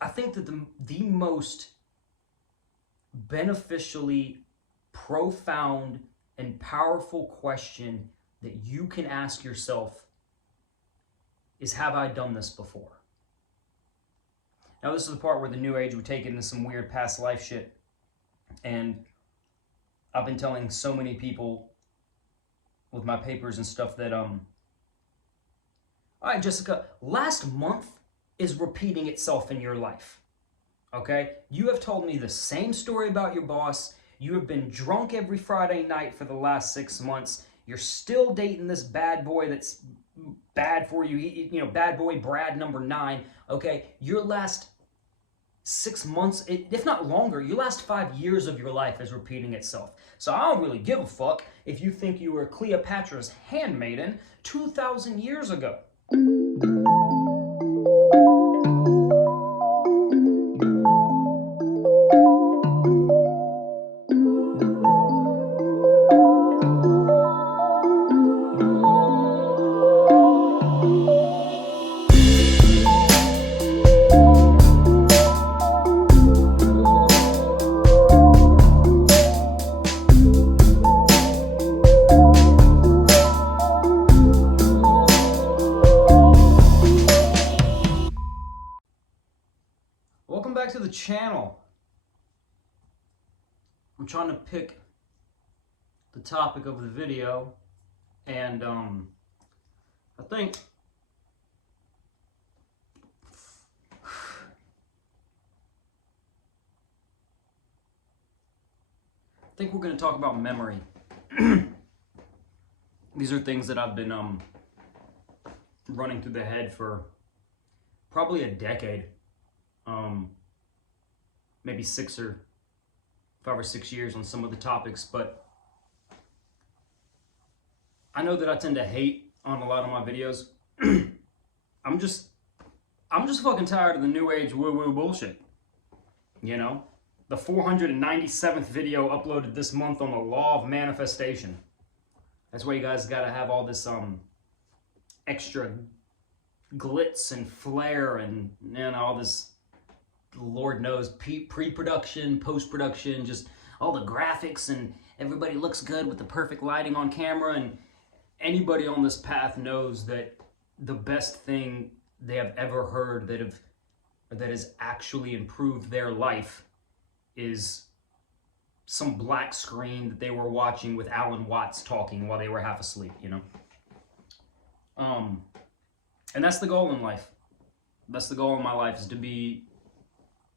I think that the most beneficially profound and powerful question that you can ask yourself is, have I done this before? Now, this is the part where the New Age would take it into some weird past life shit. And I've been telling so many people with my papers and stuff that, all right, Jessica, last month is repeating itself in your life. Okay? You have told me the same story about your boss. You have been drunk every Friday night for the last 6 months. You're still dating this bad boy that's bad for you. You know, bad boy Brad number 9. Okay? Your last 6 months, if not longer, your last 5 years of your life is repeating itself. So I don't really give a fuck if you think you were Cleopatra's handmaiden 2,000 years ago. Welcome back to the channel. I'm trying to pick the topic of the video, and I think we're going to talk about memory. These are things that I've been running through the head for probably a decade. Maybe 5 or 6 years on some of the topics, but I know that I tend to hate on a lot of my videos. I'm just fucking tired of the New Age woo-woo bullshit. You know? The 497th video uploaded this month on the law of manifestation. That's why you guys gotta have all this extra glitz and flair and, you know, all this, Lord knows, pre-production, post-production, just all the graphics, and everybody looks good with the perfect lighting on camera. And anybody on this path knows that the best thing they have ever heard that has actually improved their life is some black screen that they were watching with Alan Watts talking while they were half asleep, you know? And that's the goal in life. That's the goal in my life, is to be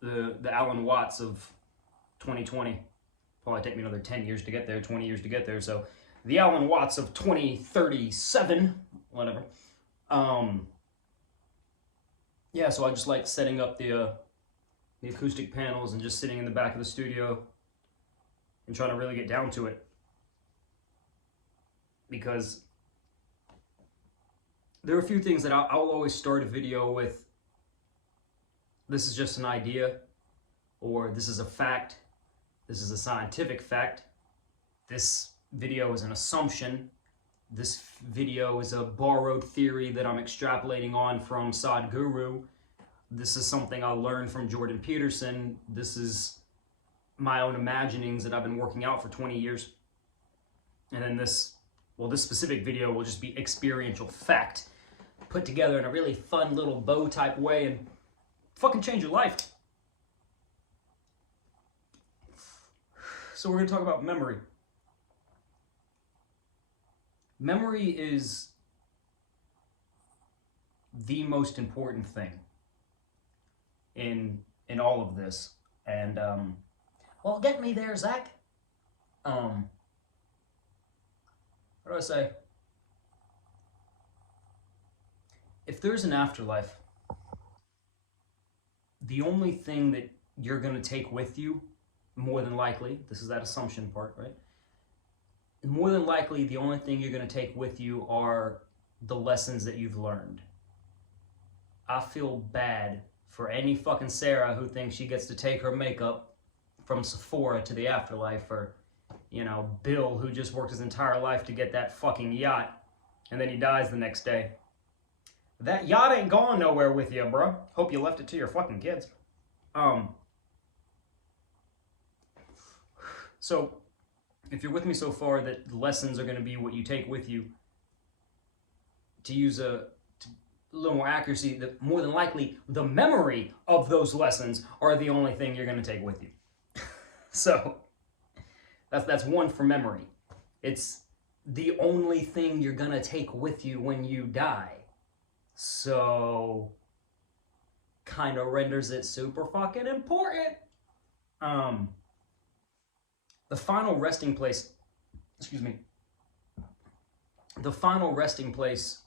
the Alan Watts of 2020. Probably take me another 10 years to get there, 20 years to get there. So the Alan Watts of 2037, whatever. Yeah, so I just like setting up the acoustic panels and just sitting in the back of the studio and trying to really get down to it. Because there are a few things that I'll always start a video with. This is just an idea, or this is a fact, this is a scientific fact, this video is an assumption, this video is a borrowed theory that I'm extrapolating on from Sadhguru, this is something I learned from Jordan Peterson, this is my own imaginings that I've been working out for 20 years, and then this specific video will just be experiential fact, put together in a really fun little bow type way, and fucking change your life. So we're going to talk about memory. Memory is the most important thing in all of this. And well, get me there, Zack. What do I say? If there's an afterlife, the only thing that you're going to take with you, more than likely, this is that assumption part, right? More than likely, the only thing you're going to take with you are the lessons that you've learned. I feel bad for any fucking Sarah who thinks she gets to take her makeup from Sephora to the afterlife, or, you know, Bill who just worked his entire life to get that fucking yacht, and then he dies the next day. That yacht ain't going nowhere with you, bro. Hope you left it to your fucking kids. So, if you're with me so far, that lessons are going to be what you take with you. To use a little more accuracy, that more than likely the memory of those lessons are the only thing you're going to take with you. So, that's one for memory. It's the only thing you're going to take with you when you die. So, kind of renders it super fucking important. The final resting place, the final resting place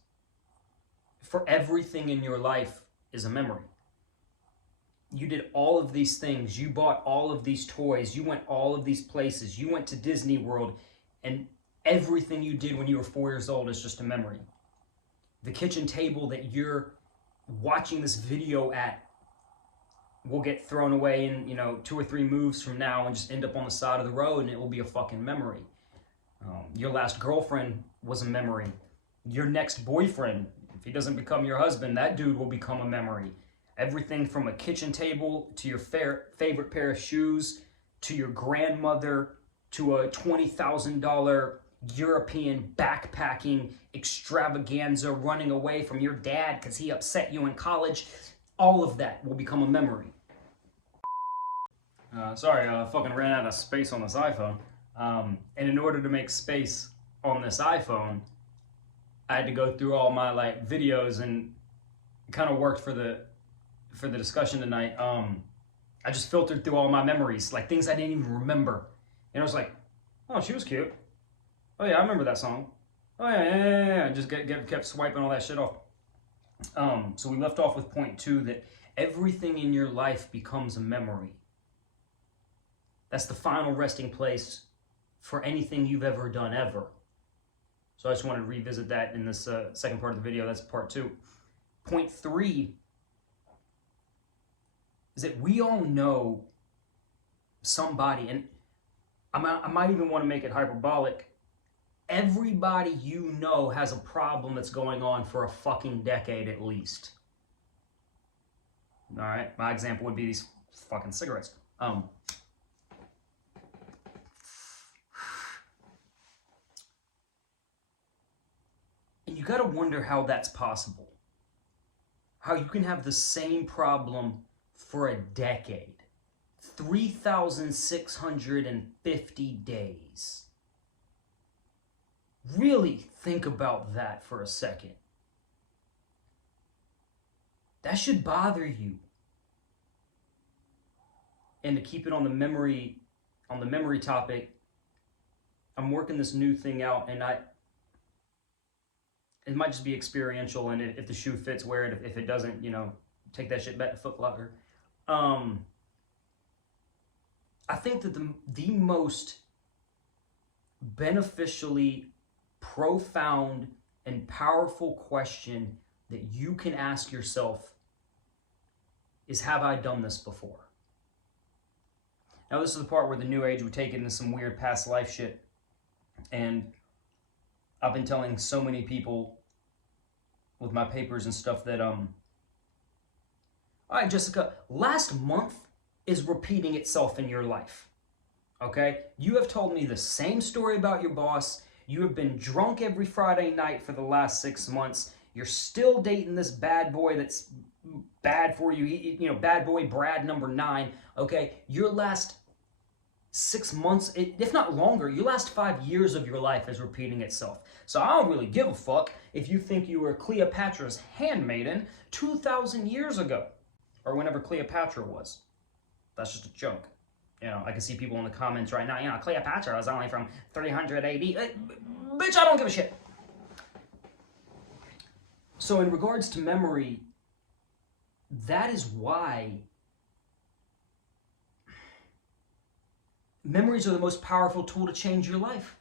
for everything in your life is a memory. You did all of these things. You bought all of these toys. You went all of these places. You went to Disney World, and everything you did when you were 4 years old is just a memory. The kitchen table that you're watching this video at will get thrown away in, 2 or 3 moves from now and just end up on the side of the road, and it will be a fucking memory. Your last girlfriend was a memory. Your next boyfriend, if he doesn't become your husband, that dude will become a memory. Everything from a kitchen table to your favorite pair of shoes to your grandmother to a $20,000 European backpacking extravaganza running away from your dad because he upset you in college. All of that will become a memory. Sorry, I fucking ran out of space on this iPhone. And in order to make space on this iPhone, I had to go through all my videos, and it kind of worked for the discussion tonight. I just filtered through all my memories, things I didn't even remember. And I was like, oh, she was cute. Oh yeah, I remember that song. Oh yeah. Just kept swiping all that shit off. So we left off with point 2, that everything in your life becomes a memory. That's the final resting place for anything you've ever done, ever. So I just wanted to revisit that in this second part of the video. That's part 2. Point 3 is that we all know somebody, and I might even want to make it hyperbolic. Everybody you know has a problem that's going on for a fucking decade at least. All right, my example would be these fucking cigarettes. And you gotta wonder how that's possible. How you can have the same problem for a decade. 3,650 days. Really think about that for a second. That should bother you. And to keep it on the memory topic, I'm working this new thing out, and it might just be experiential, and if the shoe fits, wear it. If it doesn't, take that shit back to Foot Locker. I think that the most beneficially profound and powerful question that you can ask yourself is, have I done this before? Now, this is the part where the New Age would take it into some weird past life shit. And I've been telling so many people with my papers and stuff that, all right, Jessica, last month is repeating itself in your life. Okay? You have told me the same story about your boss. You have been drunk every Friday night for the last 6 months. You're still dating this bad boy that's bad for you. Bad boy Brad number 9. Okay? Your last 6 months, if not longer, your last 5 years of your life is repeating itself. So I don't really give a fuck if you think you were Cleopatra's handmaiden 2,000 years ago, or whenever Cleopatra was. That's just a joke. I can see people in the comments right now, Cleopatra was only from 300 AD. Bitch, I don't give a shit. So in regards to memory, that is why memories are the most powerful tool to change your life.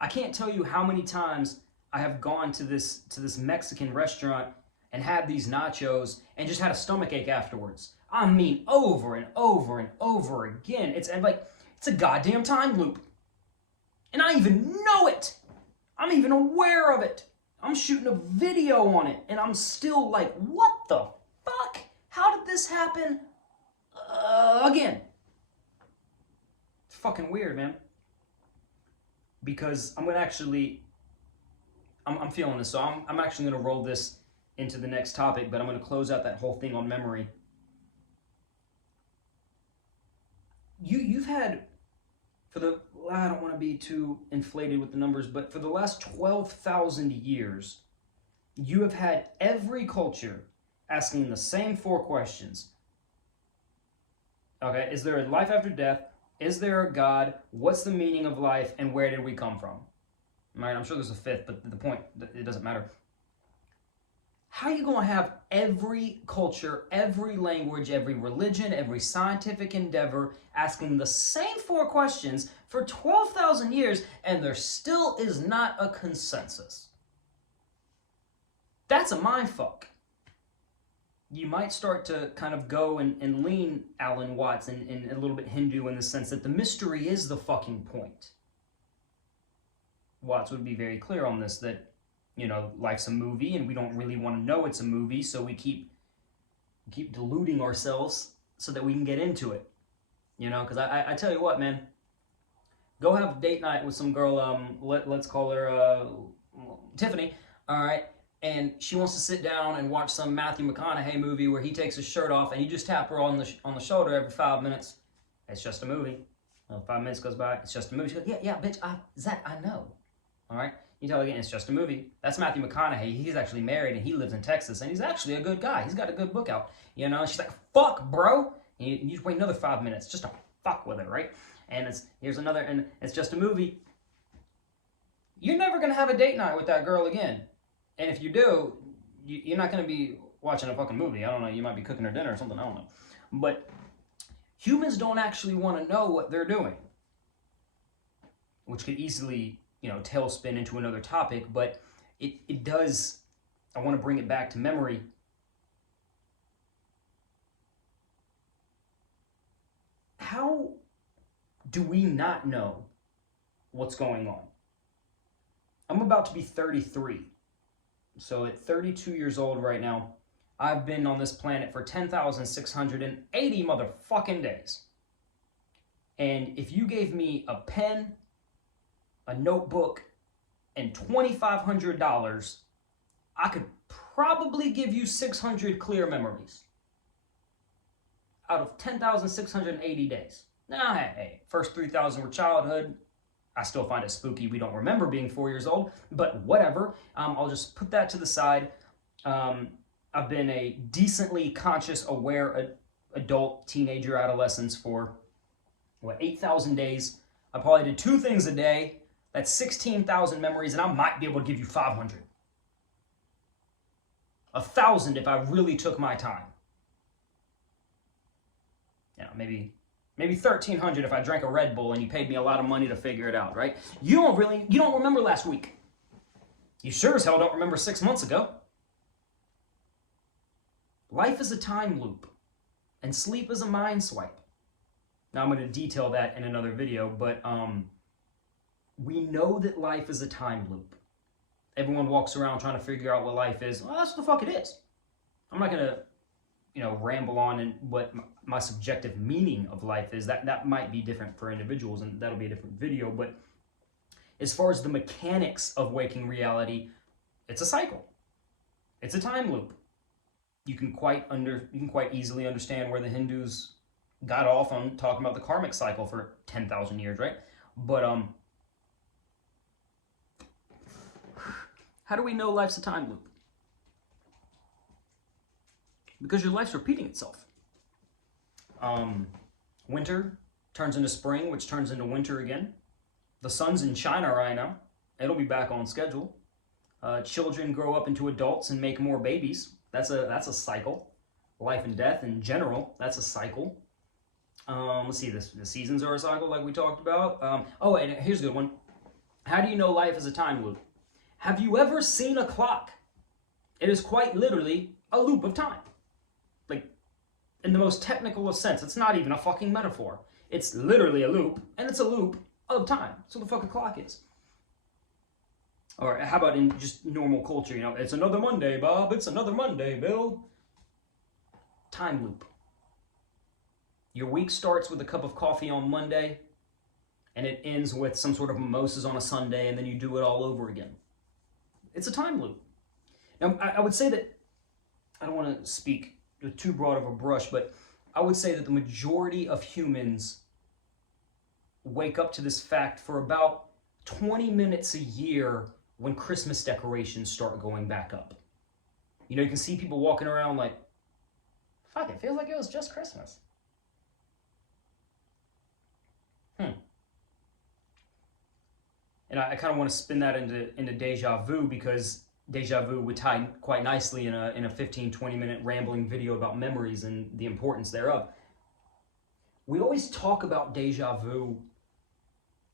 I can't tell you how many times I have gone to this Mexican restaurant and had these nachos and just had a stomachache afterwards. I mean, over and over and over again. It's a goddamn time loop. And I even know it. I'm even aware of it. I'm shooting a video on it, and I'm still like, what the fuck? How did this happen? again. It's fucking weird, man. Because I'm feeling this, so I'm actually gonna roll this into the next topic, but I'm gonna close out that whole thing on memory. You've had, I don't want to be too inflated with the numbers, but for the last 12,000 years, you have had every culture asking the same 4 questions. Okay, is there a life after death? Is there a God? What's the meaning of life? And where did we come from? Right, I'm sure there's a 5th, but the point, it doesn't matter. How are you going to have every culture, every language, every religion, every scientific endeavor asking the same 4 questions for 12,000 years, and there still is not a consensus? That's a mindfuck. You might start to kind of go and lean Alan Watts and a little bit Hindu in the sense that the mystery is the fucking point. Watts would be very clear on this, that, you know, life's a movie and we don't really want to know it's a movie, so we keep deluding ourselves so that we can get into it. You know, because I tell you what, man, go have a date night with some girl, let's call her Tiffany, all right? And she wants to sit down and watch some Matthew McConaughey movie where he takes his shirt off and you just tap her on the shoulder every 5 minutes. It's just a movie. Well, 5 minutes goes by, it's just a movie. She goes, yeah, bitch, Zack, I know. All right? You tell her again, it's just a movie. That's Matthew McConaughey. He's actually married and he lives in Texas and he's actually a good guy. He's got a good book out. You know, she's like, fuck, bro. And you just wait another 5 minutes just to fuck with her, right? And here's another, and it's just a movie. You're never going to have a date night with that girl again. And if you do, you're not going to be watching a fucking movie. I don't know. You might be cooking her dinner or something. I don't know. But humans don't actually want to know what they're doing, which could easily, you know, tailspin into another topic. But it does. I want to bring it back to memory. How do we not know what's going on? I'm about to be 33. So at 32 years old right now, I've been on this planet for 10,680 motherfucking days. And if you gave me a pen, a notebook, and $2,500, I could probably give you 600 clear memories out of 10,680 days. Now, hey, first 3,000 were childhood. I still find it spooky we don't remember being 4 years old, but whatever. I'll just put that to the side. I've been a decently conscious, aware adult, teenager, adolescence for, 8,000 days. I probably did 2 things a day. That's 16,000 memories, and I might be able to give you 500. 1,000 if I really took my time. You know, maybe 1,300 if I drank a Red Bull and you paid me a lot of money to figure it out, right? You don't remember last week. You sure as hell don't remember 6 months ago. Life is a time loop, and sleep is a mind swipe. Now I'm going to detail that in another video, but we know that life is a time loop. Everyone walks around trying to figure out what life is. Well, that's what the fuck it is. I'm not going to, ramble on and what my subjective meaning of life is. That might be different for individuals, and that'll be a different video. But as far as the mechanics of waking reality, it's a cycle. It's a time loop. You can quite easily understand where the Hindus got off on talking about the karmic cycle for 10,000 years, right? But how do we know life's a time loop? Because your life's repeating itself. Winter turns into spring, which turns into winter again. The sun's in China right now. It'll be back on schedule. Children grow up into adults and make more babies. That's a cycle. Life and death in general, that's a cycle. Let's see, the seasons are a cycle like we talked about. And here's a good one. How do you know life is a time loop? Have you ever seen a clock? It is quite literally a loop of time. Like, in the most technical of sense, it's not even a fucking metaphor. It's literally a loop, and it's a loop of time. So the fuck a clock is. Or how about in just normal culture, it's another Monday, Bob. It's another Monday, Bill. Time loop. Your week starts with a cup of coffee on Monday, and it ends with some sort of mimosas on a Sunday, and then you do it all over again. It's a time loop. Now, I would say that, I don't want to speak with too broad of a brush, but I would say that the majority of humans wake up to this fact for about 20 minutes a year when Christmas decorations start going back up. You know, you can see people walking around like, fuck, it feels like it was just Christmas. And I kind of want to spin that into deja vu, because deja vu would tie quite nicely in a 15, 20-minute rambling video about memories and the importance thereof. We always talk about deja vu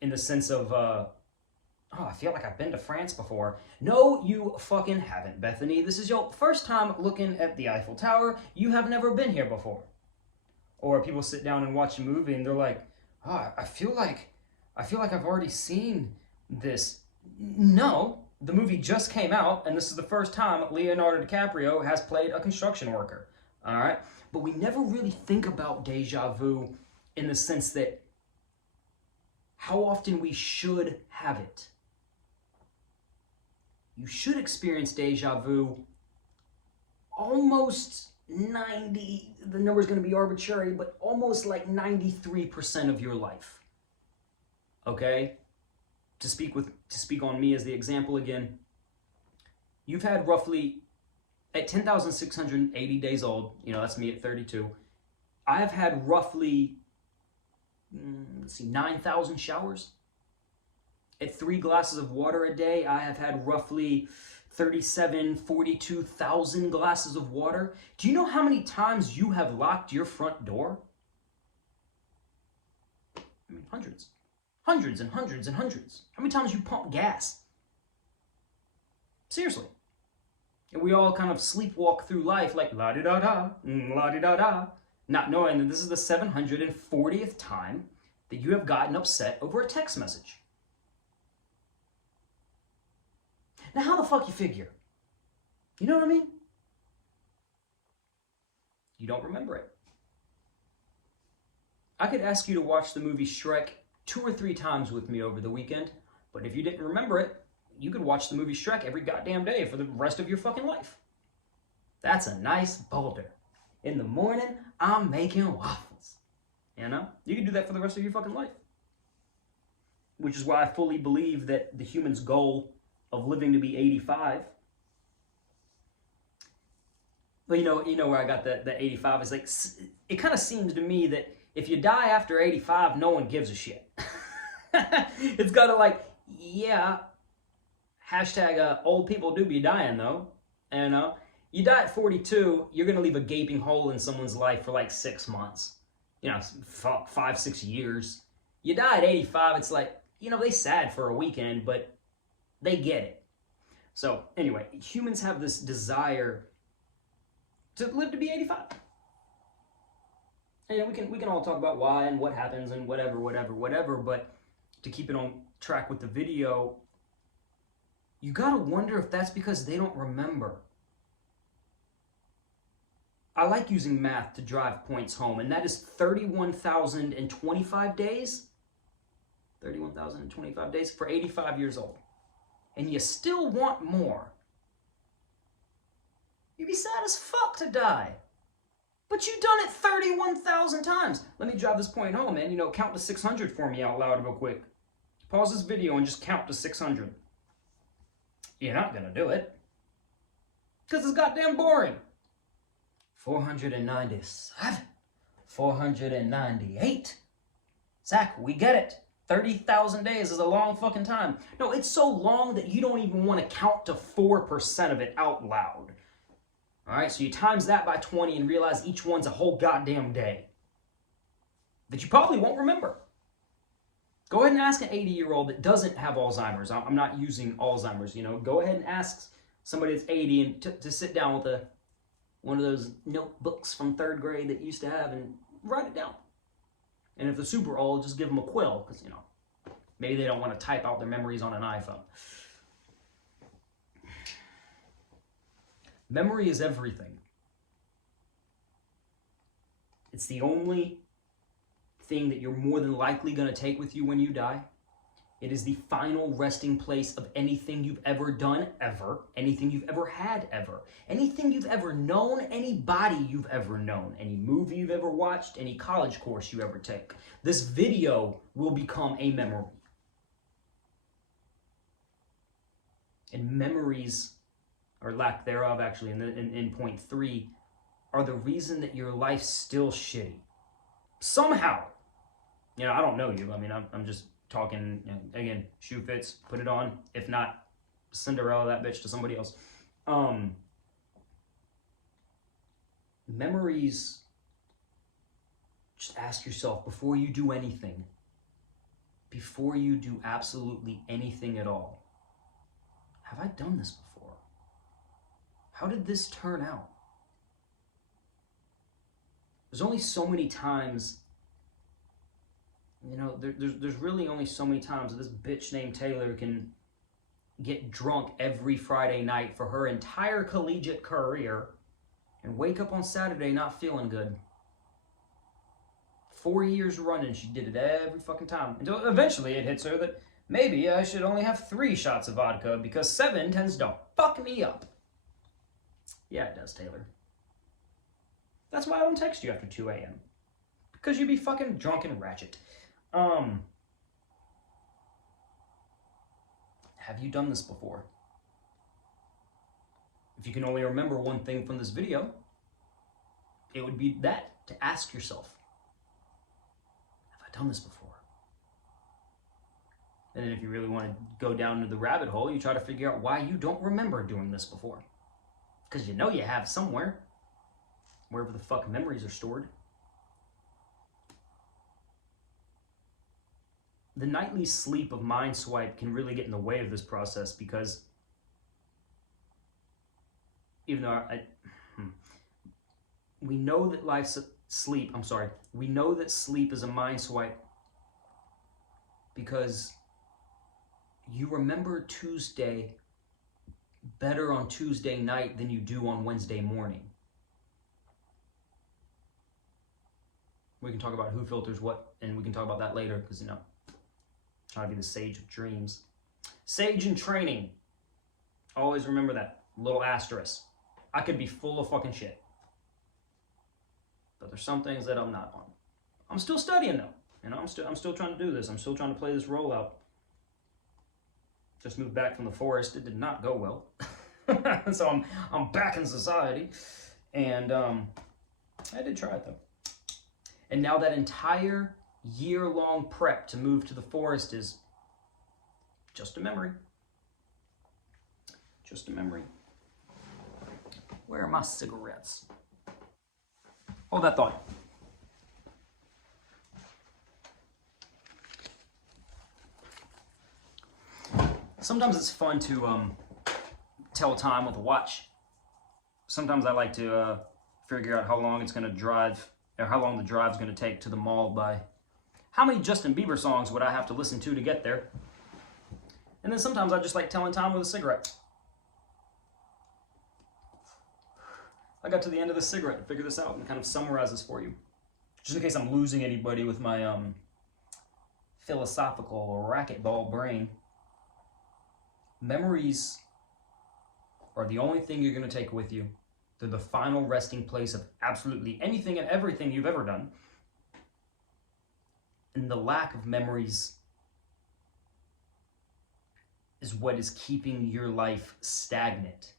in the sense of, oh, I feel like I've been to France before. No, you fucking haven't, Bethany. This is your first time looking at the Eiffel Tower. You have never been here before. Or people sit down and watch a movie and they're like, oh, I feel like I've already seen this. No, the movie just came out, and this is the first time Leonardo DiCaprio has played a construction worker. All right? But we never really think about deja vu in the sense that how often we should have it. You should experience deja vu almost 90, the number's going to be arbitrary, but almost like 93% of your life. Okay? To speak on me as the example again, you've had roughly, at 10,680 days old, you know, that's me at 32, I have had roughly, 9,000 showers. At 3 glasses of water a day, I have had roughly 42,000 glasses of water. Do you know how many times you have locked your front door? I mean, hundreds. Hundreds and hundreds and hundreds. How many times you pump gas? Seriously. And we all kind of sleepwalk through life like la-di-da-da, la-di-da-da, not knowing that this is the 740th time that you have gotten upset over a text message. Now, how the fuck you figure? You know what I mean? You don't remember it. I could ask you to watch the movie Shrek 2 or 3 times with me over the weekend, but if you didn't remember it, you could watch the movie Shrek every goddamn day for the rest of your fucking life. That's a nice boulder. In the morning, I'm making waffles. You know? You can do that for the rest of your fucking life. Which is why I fully believe that the human's goal of living to be 85. But you know where I got the 85 is like, it kind of seems to me that if you die after 85, no one gives a shit. It's got to like, yeah, hashtag old people do be dying though. You know, you die at 42, you're going to leave a gaping hole in someone's life for like 6 months. You know, 5, 6 years. You die at 85, it's like, you know, they sad for a weekend, but they get it. So anyway, humans have this desire to live to be 85. And we can all talk about why and what happens and whatever, but to keep it on track with the video, you gotta wonder if that's because they don't remember. I like using math to drive points home, and that is 31,025 days. 31,025 days for 85 years old. And you still want more. You'd be sad as fuck to die. But you've done it 31,000 times. Let me drive this point home, man. You know, count to 600 for me out loud real quick. Pause this video and just count to 600. You're not gonna do it. Because it's goddamn boring. 497. 498. Zack, we get it. 30,000 days is a long fucking time. No, it's so long that you don't even want to count to 4% of it out loud. Alright, so you times that by 20 and realize each one's a whole goddamn day that you probably won't remember. Go ahead and ask an 80-year-old that doesn't have Alzheimer's. I'm not using Alzheimer's, you know. Go ahead and ask somebody that's 80 and to sit down with one of those notebooks from 3rd grade that you used to have and write it down. And if they're super old, just give them a quill, because, you know, maybe they don't want to type out their memories on an iPhone. Memory is everything. It's the only thing that you're more than likely going to take with you when you die. It is the final resting place of anything you've ever done, ever. Anything you've ever had, ever. Anything you've ever known, anybody you've ever known. Any movie you've ever watched, any college course you ever take. This video will become a memory. And memories, or lack thereof actually, in point 3, are the reason that your life's still shitty. Somehow. You know, I don't know you. I mean, I'm just talking, you know, again, shoe fits, put it on. If not, Cinderella that bitch to somebody else. Memories, just ask yourself before you do anything, before you do absolutely anything at all, have I done this before? How did this turn out? There's only so many times, you know, there's really only so many times that this bitch named Taylor can get drunk every Friday night for her entire collegiate career and wake up on Saturday not feeling good. 4 years running, she did it every fucking time. Until eventually it hits her that maybe I should only have 3 shots of vodka because 7 tends to fuck me up. Yeah, it does, Taylor. That's why I don't text you after 2 a.m. Because you'd be fucking drunk and ratchet. Have you done this before? If you can only remember one thing from this video, it would be that, to ask yourself, have I done this before? And then if you really want to go down into the rabbit hole, you try to figure out why you don't remember doing this before. Because you know you have somewhere, wherever the fuck memories are stored. The nightly sleep of mind swipe can really get in the way of this process because even though we know that we know that sleep is a mind swipe because you remember Tuesday better on Tuesday night than you do on Wednesday morning. We can talk about who filters what, and we can talk about that later because, you know, trying to be the sage of dreams. Sage in training. Always remember that. Little asterisk. I could be full of fucking shit. But there's some things that I'm not on. I'm still studying though. You know, I'm still trying to do this. I'm still trying to play this role out. Just moved back from the forest. It did not go well. So I'm back in society. And I did try it though. And now that entire year-long prep to move to the forest is just a memory. Just a memory. Where are my cigarettes? Hold that thought. Sometimes it's fun to tell time with a watch. Sometimes I like to figure out how long it's going to drive, or how long the drive's going to take to the mall by how many Justin Bieber songs would I have to listen to get there. And then sometimes I just like telling time with a cigarette. I got to the end of the cigarette to figure this out and kind of summarize this for you. Just in case I'm losing anybody with my philosophical racquetball brain. Memories are the only thing you're going to take with you. They're the final resting place of absolutely anything and everything you've ever done. And the lack of memories is what is keeping your life stagnant.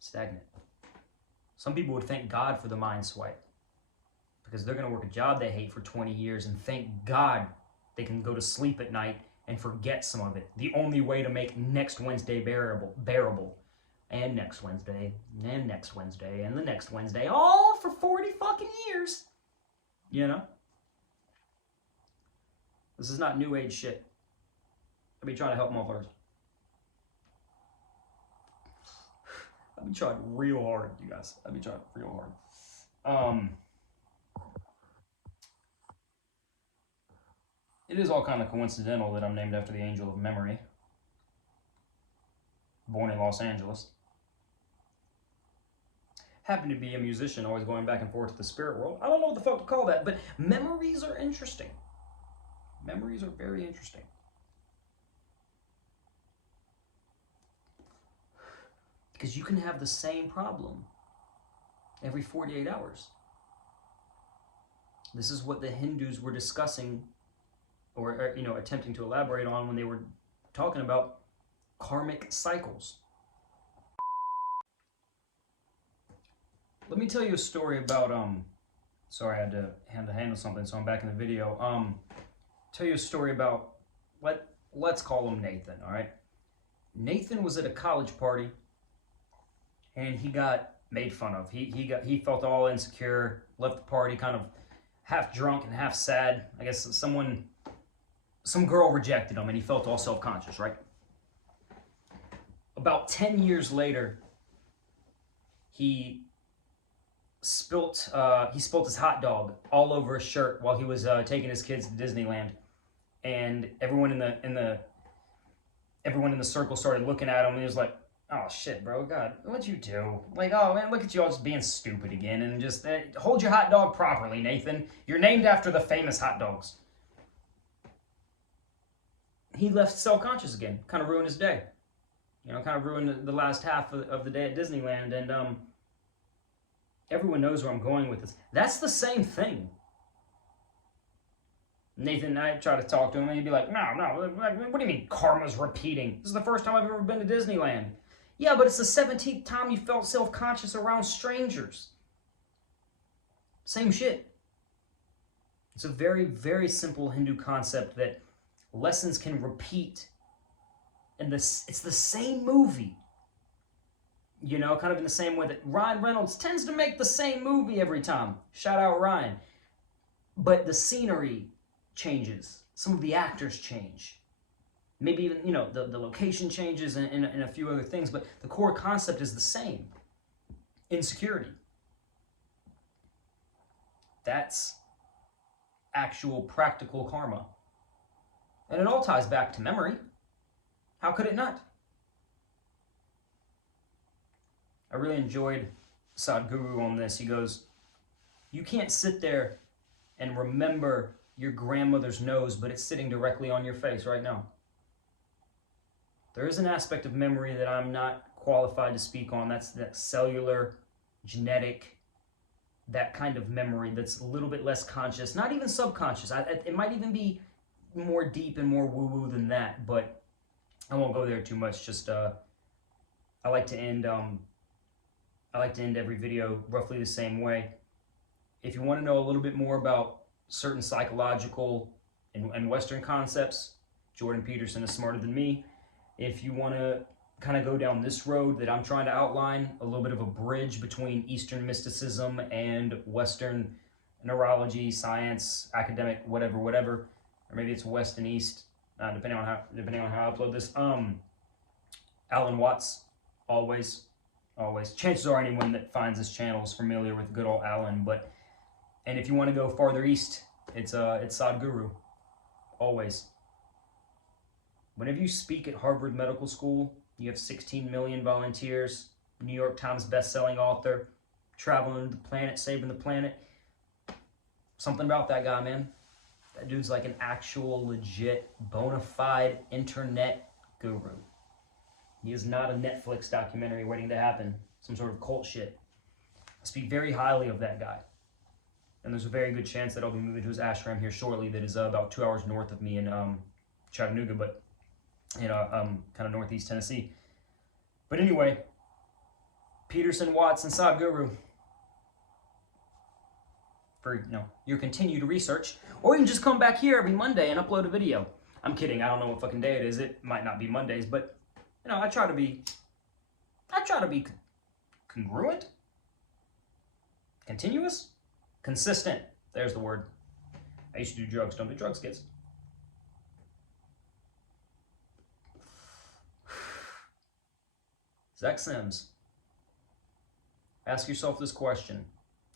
Stagnant. Some people would thank God for the mind swipe because they're going to work a job they hate for 20 years and thank God they can go to sleep at night and forget some of it. The only way to make next Wednesday bearable. And next Wednesday, and next Wednesday, and the next Wednesday, all for 40 fucking years. You know? This is not new age shit. I'll be trying to help motherfuckers. I've been trying real hard, you guys. I've been trying real hard. It is all kind of coincidental that I'm named after the angel of memory. Born in Los Angeles. happen to be a musician, always going back and forth to the spirit world. I don't know what the fuck to call that, but memories are interesting. Memories are very interesting. Because you can have the same problem every 48 hours. This is what the Hindus were discussing or attempting to elaborate on when they were talking about karmic cycles. Let me tell you a story about, sorry, I had to handle something, so I'm back in the video. Tell you a story about, let's call him Nathan, all right? Nathan was at a college party, and he got made fun of. He felt all insecure, left the party kind of half drunk and half sad. I guess some girl rejected him, and he felt all self-conscious, right? About 10 years later, he spilt his hot dog all over his shirt while he was taking his kids to Disneyland, and everyone in the circle started looking at him, and he was like, "Oh shit, bro, God, what'd you do? Like, oh man, look at you all just being stupid again, and just hold your hot dog properly, Nathan. You're named after the famous hot dogs." He left self-conscious again, kind of ruined his day. Kind of ruined the last half of the day at Disneyland, and everyone knows where I'm going with this. That's the same thing. Nathan, I try to talk to him, and he'd be like, no, what do you mean karma's repeating? This is the first time I've ever been to Disneyland. Yeah, but it's the 17th time you felt self-conscious around strangers. Same shit. It's a very, very simple Hindu concept that lessons can repeat. And it's the same movie. Kind of in the same way that Ryan Reynolds tends to make the same movie every time. Shout out Ryan. But the scenery changes. Some of the actors change. Maybe even, the location changes and a few other things. But the core concept is the same. Insecurity. That's actual practical karma. And it all ties back to memory. How could it not? I really enjoyed Sadhguru on this. He goes, you can't sit there and remember your grandmother's nose, but it's sitting directly on your face right now. There is an aspect of memory that I'm not qualified to speak on. That's that cellular, genetic, that kind of memory that's a little bit less conscious, not even subconscious. It might even be more deep and more woo-woo than that, but I won't go there too much. Just I like to end every video roughly the same way. If you want to know a little bit more about certain psychological and Western concepts, Jordan Peterson is smarter than me. If you want to kind of go down this road that I'm trying to outline, a little bit of a bridge between Eastern mysticism and Western neurology, science, academic, whatever, or maybe it's West and East, depending on how I upload this. Alan Watts, always. Chances are anyone that finds this channel is familiar with good old Alan. And if you want to go farther east, it's Sadhguru, always. Whenever you speak at Harvard Medical School, you have 16 million volunteers, New York Times best-selling author, traveling the planet, saving the planet. Something about that guy, man. That dude's like an actual, legit, bona fide internet guru. He is not a Netflix documentary waiting to happen. Some sort of cult shit. I speak very highly of that guy. And there's a very good chance that I'll be moving to his ashram here shortly that is about 2 hours north of me in Chattanooga, but kind of northeast Tennessee. But anyway, Peterson, Watts, and Sadhguru for your continued research. Or you can just come back here every Monday and upload a video. I'm kidding. I don't know what fucking day it is. It might not be Mondays, but I try to be congruent, continuous, consistent. There's the word. I used to do drugs. Don't do drugs, kids. Zack Symes. Ask yourself this question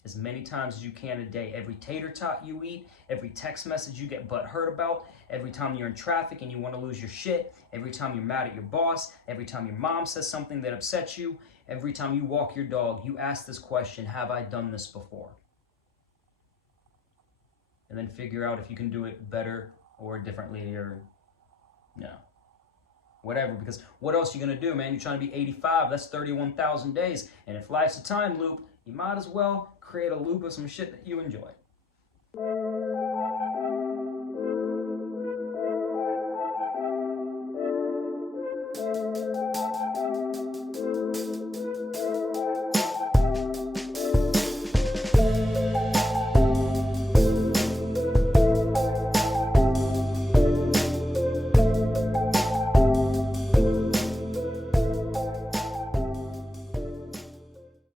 as many times as you can a day. Every tater tot you eat, every text message you get butthurt about, every time you're in traffic and you want to lose your shit, every time you're mad at your boss, every time your mom says something that upsets you, Every time you walk your dog, you ask this question, have I done this before? And then figure out if you can do it better or differently or, whatever. Because what else are you going to do, man? You're trying to be 85. That's 31,000 days. And if life's a time loop, you might as well create a loop of some shit that you enjoy.